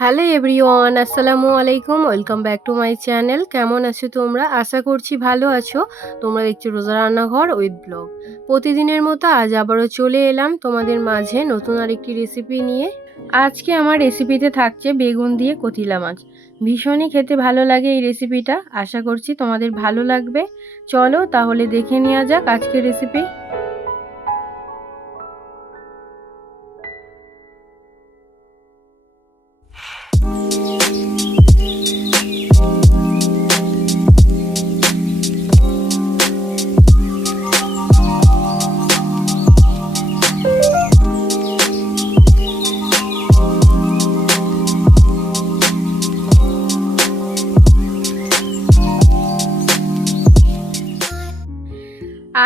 Hello everyone, আসসালামু আলাইকুম, welcome back to my channel. কেমন আছো তোমরা? আশা করছি ভালো আছো। তোমরা দেখছ রোজা রান্নাঘর উইথ ব্লগ। প্রতিদিনের মতো আজ আবারও চলে এলাম তোমাদের মাঝে নতুন আরেকটি রেসিপি নিয়ে। আজকে আমার রেসিপিতে থাকছে বেগুন দিয়ে কতিলা মাছ। ভীষণই খেতে ভালো লাগে এই রেসিপিটা। আশা করছি তোমাদের ভালো লাগবে। চলো তাহলে দেখে নেওয়া যাক আজকের রেসিপি।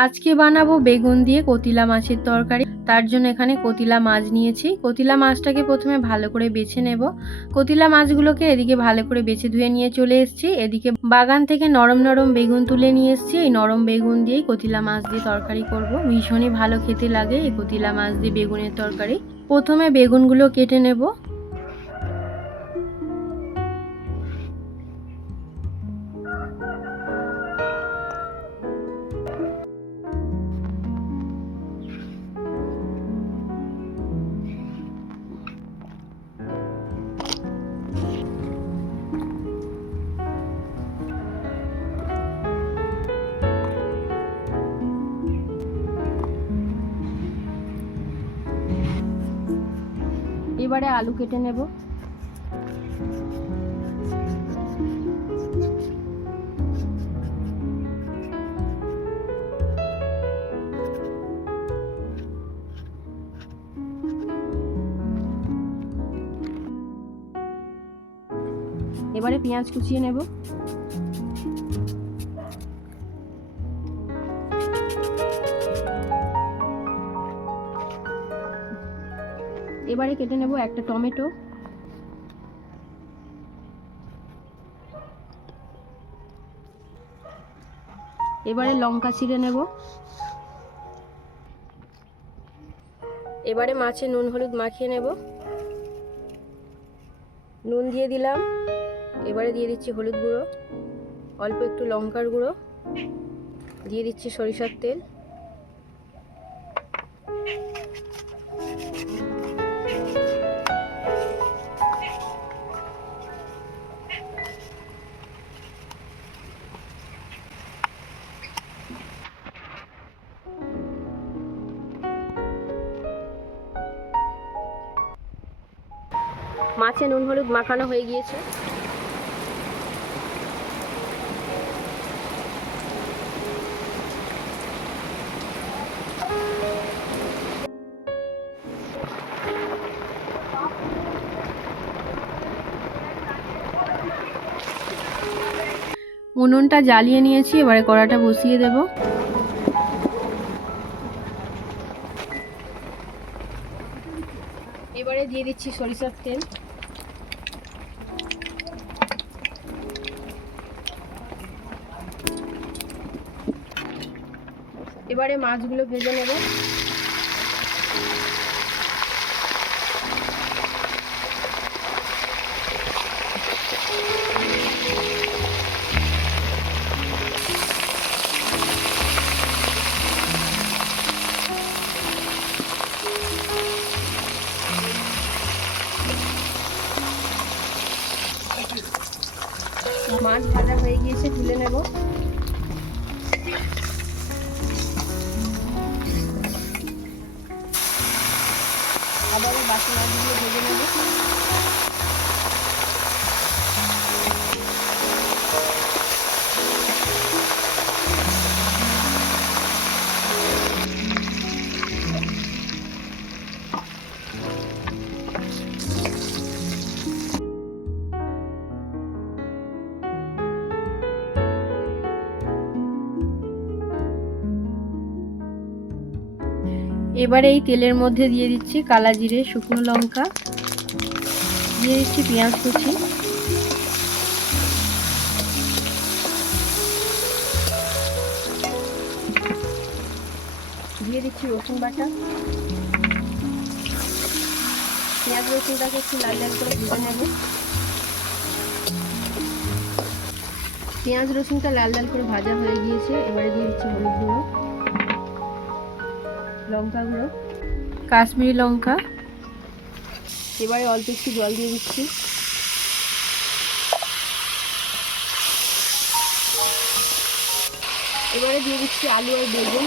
আজকে বানাবো বেগুন দিয়ে কতিলা মাছের তরকারি। তার জন্য এখানে কতিলা মাছ নিয়েছি। কতিলা মাছটাকে প্রথমে ভালো করে বেছে নেব। কতিলা মাছগুলোকে এদিকে ভালো করে বেছে ধুয়ে নিয়ে চলে এসেছি। এদিকে বাগান থেকে নরম নরম বেগুন তুলে নিয়ে এসেছি। এই নরম বেগুন দিয়েই কতিলা মাছ দিয়ে তরকারি করব। ভীষণই ভালো খেতে লাগে এই কতিলা মাছ দিয়ে বেগুনের তরকারি। প্রথমে বেগুনগুলো কেটে নেব। এবারে আলু কেটে নেব। এবারে পেঁয়াজ কুচিয়ে নেব। এবারে কেটে নেব একটা টমেটো। এবারে লঙ্কা ছিঁড়ে নেব। এবারে মাছে নুন, হলুদ মাখিয়ে নেব। নুন দিয়ে দিলাম। এবারে দিয়ে দিচ্ছি হলুদ গুঁড়ো। অল্প একটু লঙ্কার গুঁড়ো। দিয়ে দিচ্ছি সরিষার তেল। মাছে নুন হলুদ মাখানো হয়ে গিয়েছে। উনুনটা জ্বালিয়ে নিয়েছি এবারে কড়াটা বসিয়ে দেব। এবারে দিয়ে দিচ্ছি সরিষার তেল। এবারে মাছগুলো ভেজে নেব। মাছ ভাজা হয়ে গিয়েছে তুলে নেব। আবার বাকি এবারে এই তেলের মধ্যে দিয়ে দিচ্ছি কালা জিরে, শুকনো লঙ্কা, দিয়ে দিচ্ছি পেঁয়াজ কুচি। দিয়ে দিচ্ছি রসুন বাটা। পেঁয়াজ রসুনটাকে একটু লাল লাল করে ভেজে নেব। পেঁয়াজ রসুনটা লাল লাল করে ভাজা হয়ে গিয়েছে, এবারে দিয়ে দিচ্ছি হলুদ গুঁড়ো। লঙ্কা গুঁড়ো, কাশ্মীরি লঙ্কা। এবারে অল্প একটু জল দিয়ে দিচ্ছি। এবারে দিয়ে দিচ্ছি আলু আর বেগুন।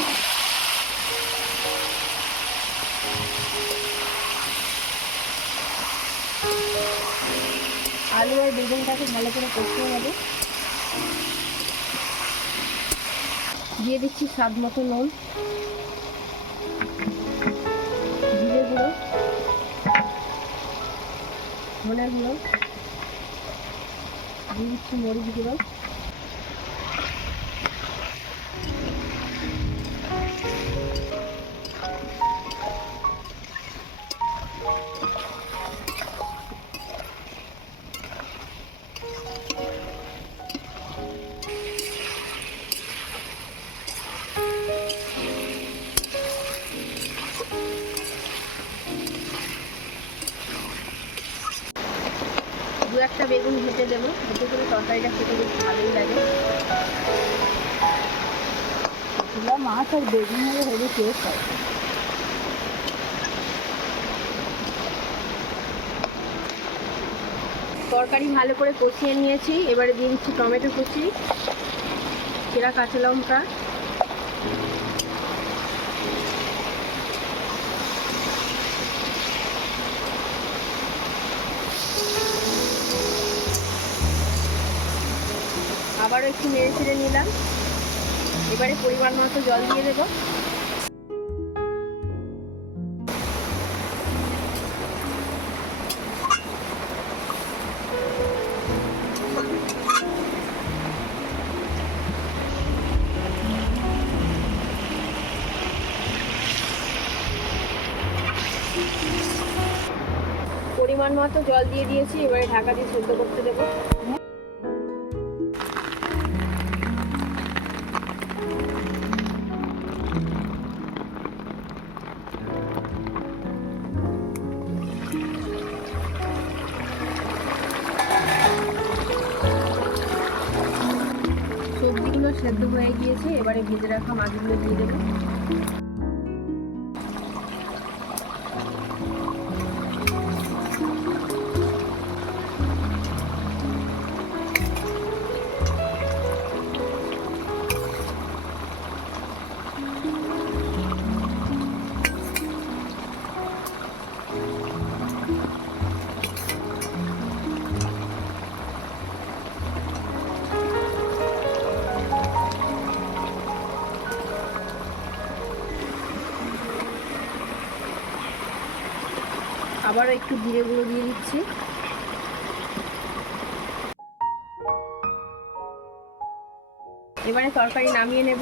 আলু আর বেগুনটাকে ভালো করে করতে হবে। দিয়ে দিচ্ছি স্বাদ মতো নুন। ধনের গুঁড়ো মরিচ গুঁড়ো। একটা বেগুন ভেজে দেবো। এতে করে তরকারিটা খেতে বেশ ভালোই লাগে। মাছ আর বেগুন হলে হেভি টেস্ট হয় তরকারি ভালো করে কষিয়ে নিয়েছি। এবারে দিয়ে দিচ্ছি টমেটো কুচি চেরা কাঁচা লঙ্কা। আবারও একটু নেড়ে ছেড়ে নিলাম। এবারে পরিমাণ মতো জল দিয়ে দেবো। পরিমাণ মতো জল দিয়ে দিয়েছি, এবারে ঢাকা দিয়ে সেদ্ধ করতে দেবো। সেদ্ধ হয়ে গিয়েছে এবারে ভেজে রাখা মাছগুলো দিয়ে দেবো। আবারও একটু জিরে গুঁড়ো দিয়ে দিচ্ছি। এবারে তরকারি নামিয়ে নেব।